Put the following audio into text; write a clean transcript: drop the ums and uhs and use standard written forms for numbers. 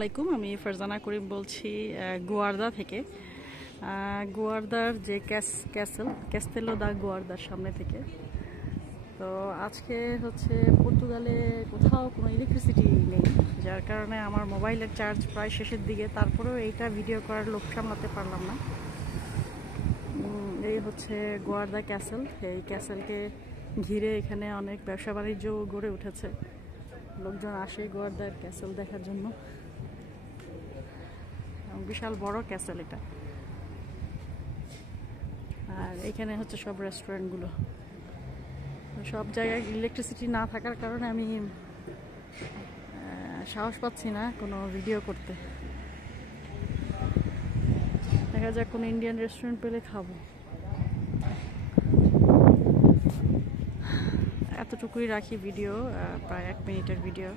আলাইকুম, আমি ফারজানা করিম বলছি গোয়ার্দা থেকে। গোয়ার্দার যে ক্যাস্তেলো দা গোয়ার্দার সামনে থেকে। তো আজকে হচ্ছে পর্তুগালে কোথাও কোনো ইলেকট্রিসিটি নেই, যার কারণে আমার মোবাইলের চার্জ প্রায় শেষের দিকে। তারপরেও এইটা ভিডিও করার লোভ সামলাতে পারলাম না। এই হচ্ছে গোয়ার্দা ক্যাসেল। এই ক্যাসেলকে ঘিরে এখানে অনেক ব্যবসা বাণিজ্য গড়ে উঠেছে। লোকজন আসে গোয়ার্দার ক্যাসেল দেখার জন্য। বিশাল বড় ক্যাসেল এটা। আর এখানে হচ্ছে সব রেস্টুরেন্টগুলো। সব জায়গায় ইলেকট্রিসিটি না থাকার কারণে আমি সাহস পাচ্ছি না কোনো ভিডিও করতে। দেখা যাক কোনো ইন্ডিয়ান রেস্টুরেন্ট পেলে খাবো। এতটুকুই রাখি ভিডিও, প্রায় 1 মিনিটের ভিডিও।